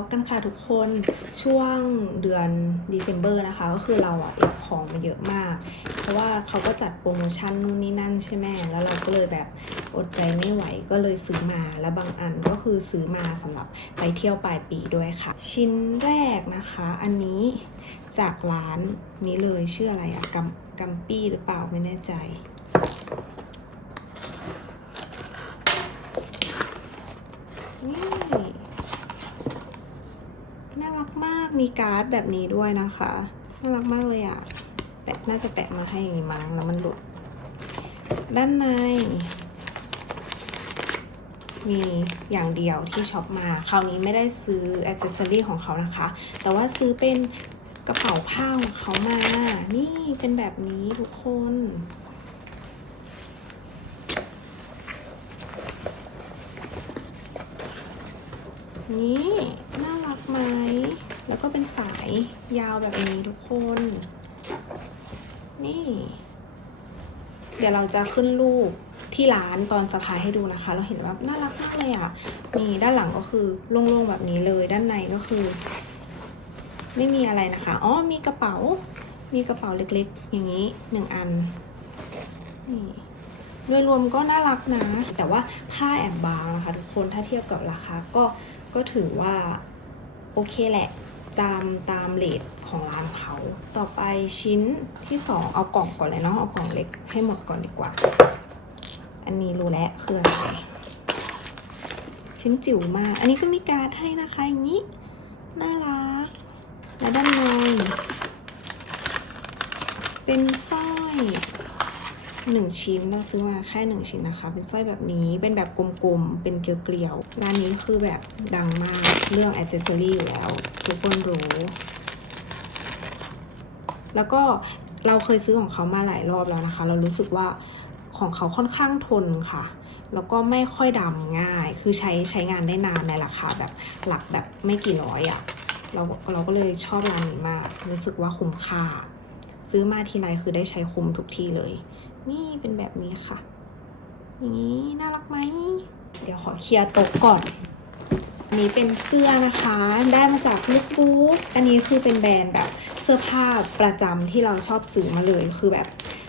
็อกกันค่ะทุกคนช่วงเดือน December นะคะ ก็คือเราอะรับของมาเยอะมาก เพราะว่าเขาก็จัดโปรโมชั่นนู่นนี่นั่นใช่ไหมแล้วเราก็เลยแบบอดใจไม่ไหวก็เลยซื้อมาแล้วบางอันก็คือซื้อมาสำหรับไปเที่ยวปลายปีด้วยค่ะ ชิ้นแรกนะคะ อันนี้จากร้านนี้เลยชื่ออะไรอะกัมกัมปี้หรือเปล่าไม่แน่ใจ นี่น่า รักมากมีการ์ดแบบนี้ด้วยนะคะน่ารักมากเลยอะ่ะแปะน่าจะแปะมาให้อย่างนี้มั้งแล้วมันหลุด ด้านใน มีอย่างเดียวที่ช็อปมา คราวนี้ไม่ได้ซื้ออ c เซสซอรี่ของเขานะคะ แต่ว่าซื้อเป็นกระเป๋าผ้าของเขามา นี่เป็นแบบนี้ทุกคนนี่ แล้วก็เป็นสายยาวแบบนี้ทุกคน นี่ เดี๋ยวเราจะขึ้นรูปที่ร้านตอนสะพายให้ดูนะคะ เราเห็นแบบน่ารักมากเลยอะ นี่ด้านหลังก็คือโล่งๆแบบนี้เลย ด้านในก็คือ ไม่มีอะไรนะคะ อ๋อ มีกระเป๋า มีกระเป๋าเล็กๆ อย่างนี้หนึ่งอัน นี่โดยรวมก็น่ารักนะ แต่ว่าผ้าแอบบางนะคะ ทุกคนถ้าเทียบกับราคาก็ก็ถือว่า โอเคแหละ ตามตามเลทของร้านเขาต่อไปชิ้นที่สองเอากล่องก่อนเลยเนาะเอากล่องเล็กให้หมดก่อนดีกว่า อันนี้รู้แล้วคืออะไรชิ้นจิ๋วมาก อันนี้ก็มีการ์ดให้นะคะอย่างนี้น่ารักและด้านในเป็นสร้อย หนึ่งชิ้นเราซื้อมาแค่หนึ่งชิ้นนะคะ เป็นสร้อยแบบนี้เป็นแบบกลมๆ เป็นเกลียวๆร้านนี้คือแบบดังมากเรื่องอ c เซสซอรี่อยู่แล้ว ทุกคนรู้ แล้วก็เราเคยซื้อของเขามาหลายรอบแล้วนะคะ เรารู้สึกว่าของเขาค่อนข้างทนค่ะ แล้วก็ไม่ค่อยดำง่าย คือใช้ใช้งานได้นานในราคาแบบหลักแบบไม่กี่ร้อยอะ่ะ เราเราก็เลยชอบร้านนี้มาก รู้สึกว่าคุ้มค่า ซื้อมาทีไรคือได้ใช้คุ้มทุกทีเลย นี่เป็นแบบนี้ค่ะ อย่างนี้น่ารักไหม เดี๋ยวขอเคลียร์โต๊ะก่อนอันนี้เป็นเสื้อนะคะ ได้มาจากลูกบุ๊กอันนี้คือเป็นแบรนด์แบบเสื้อผ้าประจำที่เราชอบซื้อมาเลยคือแบบ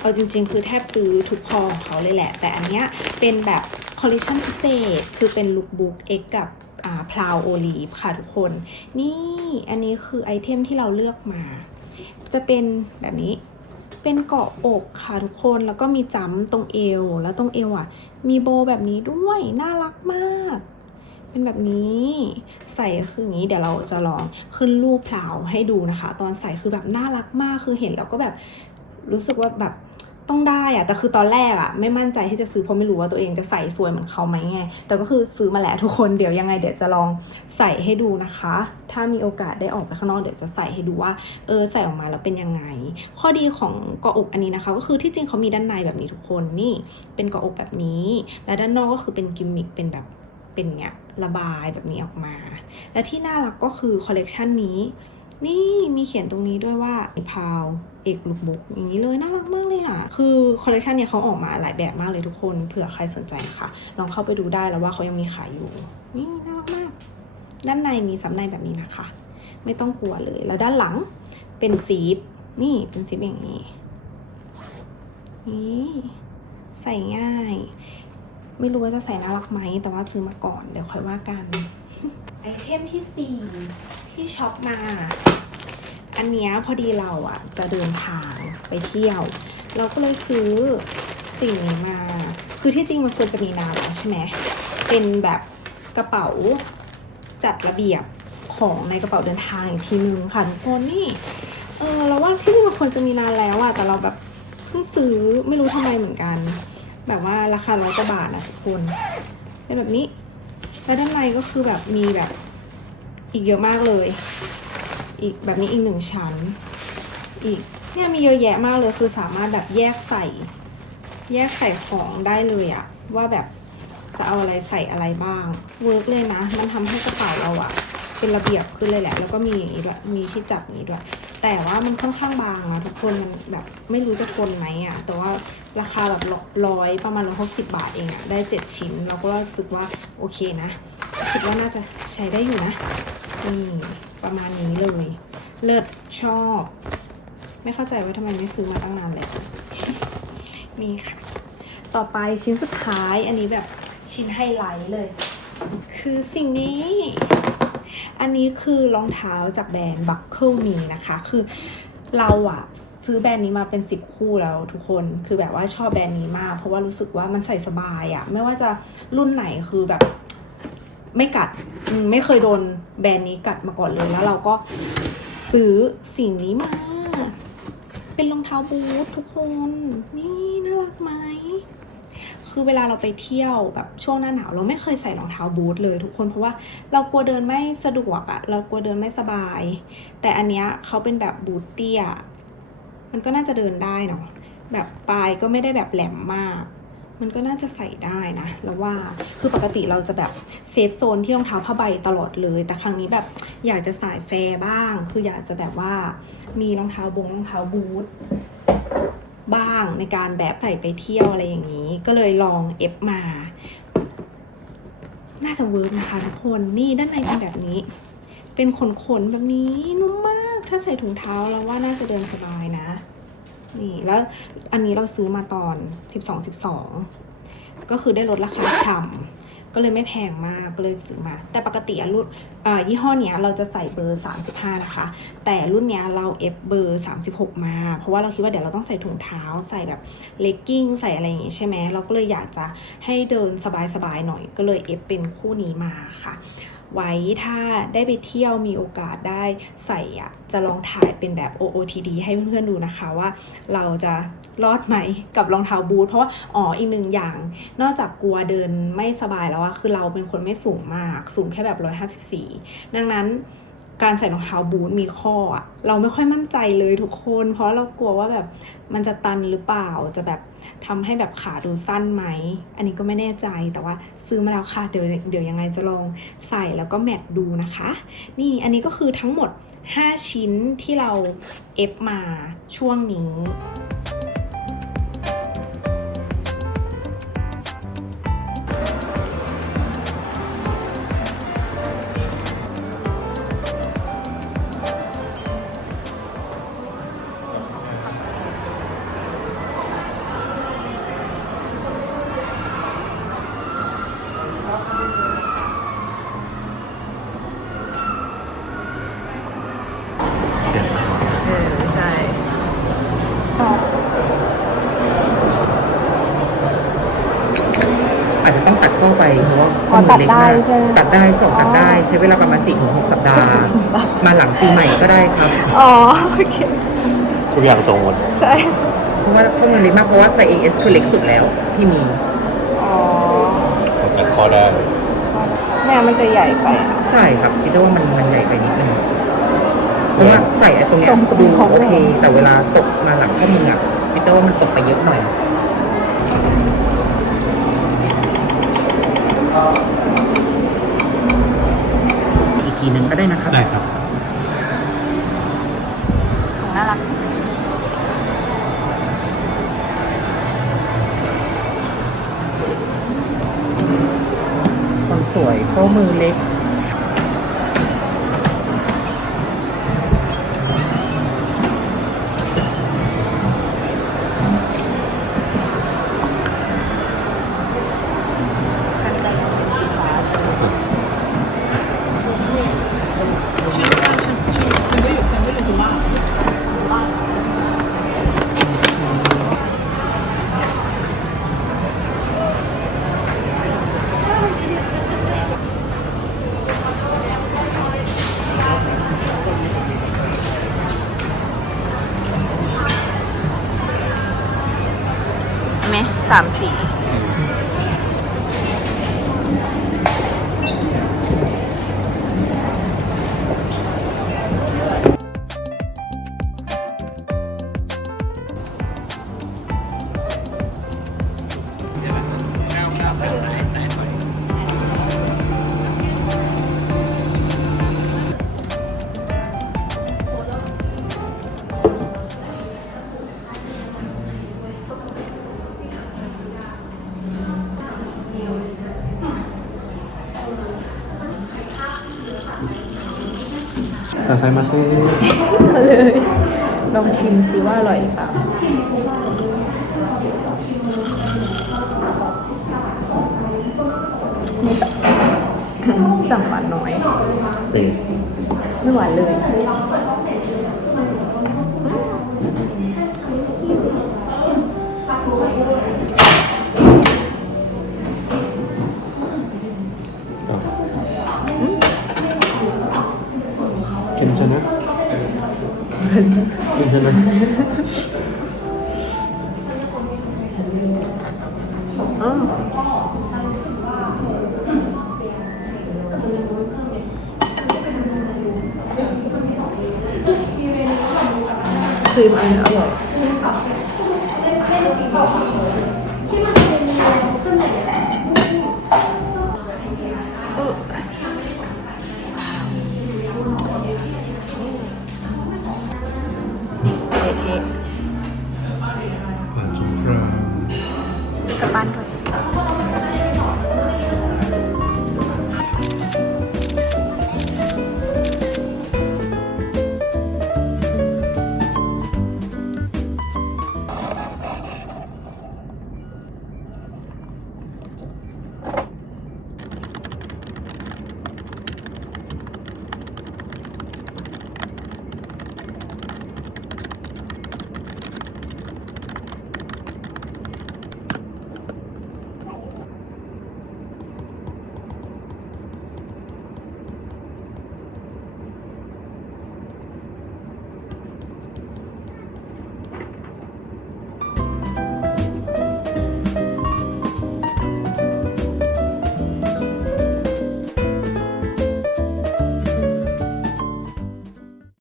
เอาจริง ๆ คือแทบซื้อทุกคอของเขาเลยแหละ แต่อันเนี้ยเป็นแบบคอลเลคชันพิเศษคือเป็นลุคบุ๊กเอ็กกับอ่าพลาวโอลีฟค่ะทุกคน นี่อันนี้คือไอเทมที่เราเลือกมา จะเป็นแบบนี้ เป็นเกาะอกค่ะทุกคนแล้วก็มีจ้ำตรงเอว แล้วตรงเอวอะ มีโบแบบนี้ด้วยน่ารักมาก เป็นแบบนี้ใส่ก็คืออย่างนี้เดี๋ยวเราจะลองขึ้นรูปพลาให้ดูนะคะ ตอนใส่คือแบบน่ารักมากคือเห็นแล้วก็แบบรู้สึกว่าแบบ ต้องได้อะแต่คือตอนแรกอะไม่มั่นใจที่จะซื้อเพราะไม่รู้ว่าตัวเองจะใส่สวยเหมือนเขาไหมไง แต่ก็คือซื้อมาแล้วทุกคนเดี๋ยวยังไงเดี๋ยวจะลองใส่ให้ดูนะคะ ถ้ามีโอกาสได้ออกไปข้างนอกเดี๋ยวจะใส่ให้ดูว่าเออใส่ออกมาแล้วเป็นยังไง ข้อดีของเกาะอกอันนี้นะคะ ก็คือที่จริงเขามีด้านในแบบนี้ทุกคนนี่เป็นเกาะอกแบบนี้ และด้านนอกก็คือเป็นกิมมิคเป็นแบบเป็นเงี้ยระบายแบบนี้ออกมา และที่น่ารักก็คือคอลเลกชันนี้ นี่มีเขียนตรงนี้ด้วยว่าพาวเอกลุกบุกอย่างนี้เลยน่ารักมากเลยอะ คือคอลเลกชันเนี่ยเขาออกมาหลายแบบมากเลยทุกคนเผื่อใครสนใจนะคะลองเข้าไปดูได้แล้วว่าเขายังมีขายอยู่ นี่น่ารักมาก ด้านในมีซับในแบบนี้นะคะ ไม่ต้องกลัวเลยแล้วด้านหลังเป็นซีฟนี่เป็นซีฟอย่างนี้ นี่ใส่ง่าย ไม่รู้ว่าจะใส่น่ารักไหม แต่ว่าซื้อมาก่อน เดี๋ยวค่อยว่ากัน ไอเทมที่สี่ ที่ช็อปมา อันเนี้ยพอดีเราอะจะเดินทางไปเที่ยว เราก็เลยซื้อสิ่งนี้มา คือที่จริงมันควรจะมีนานแล้วใช่ไหมเป็นแบบกระเป๋าจัดระเบียบของในกระเป๋าเดินทางอีกทีนึงค่ะทุกคนนี่ เออเราว่าที่นี่มันควรจะมีนานแล้วอะแต่เราแบบเพิ่งซื้อไม่รู้ทำไมเหมือนกัน แบบว่าราคาร้อยกว่าบาทนะทุกคน เป็นแบบนี้ แล้วด้านในก็คือแบบมีแบบ อีกเยอะมากเลย อีกแบบนี้อีกหนึ่งชั้น อีกเนี่ยมีเยอะแยะมากเลยคือสามารถแบบแยกใส่ แยกใส่ของได้เลยอะว่าแบบจะเอาอะไรใส่อะไรบ้างเวิร์กเลยนะ มันทำให้กระเป๋าเราอะเป็นระเบียบขึ้นเลยแหละ แล้วก็มีอย่างนี้ด้วยมีที่จับอย่างนี้ด้วยแต่ว่ามันค่อนข้างบางอะทุกคนมันแบบไม่รู้จะทนไหมอะแต่ว่าราคาแบบร้อยประมาณร้อยหกสิบบาทเองอะได้เจ็ดชิ้น เราก็รู้สึกว่าโอเคนะ ว่าน่าจะใช้ได้อยู่นะนี่ประมาณนี้เลย เลิศชอบ ไม่เข้าใจว่าทำไมไม่ซื้อมาตั้งนานแล้วนี่ค่ะ ต่อไปชิ้นสุดท้ายอันนี้แบบชิ้นไฮไลท์เลย คือสิ่งนี้ อันนี้คือรองเท้าจากแบรนด์ Buckle Me นะคะ คือเราอะซื้อแบรนด์นี้มาเป็นสิบคู่แล้วทุกคนคือแบบว่าชอบแบรนด์นี้มาก เพราะว่ารู้สึกว่ามันใส่สบายอะไม่ว่าจะรุ่นไหนคือแบบ ไม่กัดอืมไม่เคยโดนแบรนด์นี้กัดมาก่อนเลยแล้วเราก็ซื้อสิ่งนี้มา เป็นรองเท้าบูททุกคน นี่น่ารักไหมคือเวลาเราไปเที่ยวแบบช่วงหน้าหนาว เราไม่เคยใส่รองเท้าบูทเลยทุกคนเพราะว่าเรากลัวเดินไม่สะดวกอะเรากลัวเดินไม่สบาย แต่อันเนี้ยเขาเป็นแบบบูทเตี้ยมันก็น่าจะเดินได้เนาะแบบปลายก็ไม่ได้แบบแหลมมาก มันก็น่าจะใส่ได้นะแล้วว่าคือปกติเราจะแบบเซฟโซนที่รองเท้าผ้าใบตลอดเลย แต่ครั้งนี้แบบอยากจะสายแฟร์บ้าง คืออยากจะแบบว่ามีรองเท้าบงรองเท้าบูทบ้างในการแบบใส่ไปเที่ยวอะไรอย่างนี้ ก็เลยลองเอฟมา น่าจะเวิร์กนะคะทุกคนนี่ด้านในเป็นแบบนี้ เป็นขนๆแบบนี้นุ่มมากถ้าใส่ถุงเท้าเราว่าน่าจะเดินสบาย นี่แล้วอันนี้เราซื้อมาตอน 12 12 ก็คือได้ลดราคาฉ่ำก็เลยไม่แพงมากก็เลยซื้อมา แต่ปกติรุ่นยี่ห้อเนี้ยเราจะใส่เบอร์ 35 นะคะ แต่รุ่นเนี้ยเราเอฟเบอร์ 36 มา เพราะว่าเราคิดว่าเดี๋ยวเราต้องใส่ถุงเท้าใส่แบบเลกกิ้งใส่อะไรอย่างงี้ใช่ไหมเราก็เลยอยากจะให้เดินสบายๆหน่อย ก็เลยเอฟเป็นคู่นี้มาค่ะ ไว้ถ้าได้ไปเที่ยวมีโอกาสได้ใส่อะจะลองถ่ายเป็นแบบ OOTD ให้เพื่อนๆดูนะคะว่าเราจะรอดไหมกับรองเท้าบูทเพราะว่าอ๋ออีกหนึ่งอย่าง นอกจากกลัวเดินไม่สบายแล้วอะคือเราเป็นคนไม่สูงมาก สูงแค่แบบ154 ดังนั้น การใส่รองเท้าบูทมีข้ออะเราไม่ค่อยมั่นใจเลยทุกคน เพราะเรากลัวว่าแบบมันจะตันหรือเปล่าจะแบบทำให้แบบขาดูสั้นไหม อันนี้ก็ไม่แน่ใจแต่ว่าซื้อมาแล้วค่ะเดี๋ยวเดี๋ยวยังไงจะลองใส่แล้วก็แมทดูนะคะ นี่อันนี้ก็คือทั้งหมด 5 ชิ้นที่เราเอฟมาช่วงนี้ ราะว่าอ๋อข้อมูลเล็กตัดได้มากใช่ไหมตัดได้ส่งตัดได้ ใช้เวลาประมาณสี่ถึงหกสัปดาห์ มาหลังปีใหม่ก็ได้ครับ อ๋อโอเคทุกอย่างส่งหมดใช่เพราะว่าข้อมูลเล็กมากเพราะว่าไซส์ AS คือเล็กสุดแล้วที่มี อ๋อตัดคอได้แม่มันจะใหญ่ไปอะใช่ครับคิดว่ามันมันใหญ่ไปนิดนึงเพราะว่าใส่ไอ้ตรงเนี้ยทรงตัวดูของโอเคเราแต่เวลาตกมาหลังข้อมืออะคิดว่ามันตกไปเยอะหน่อยอีก ทีหนึ่งก็ได้นะครับ ได้ครับ ถุงน่ารักคนสวยข้อมือเล็ก สามสี จะใช้มาซิเอาเลยลองชิมซิว่าอร่อยหรือเปล่านี่สั่งหวานน้อยนี่ไม่หวานเลย นใช่ไหมกินใช่ไหมอืมครีมอันนี้อร่อย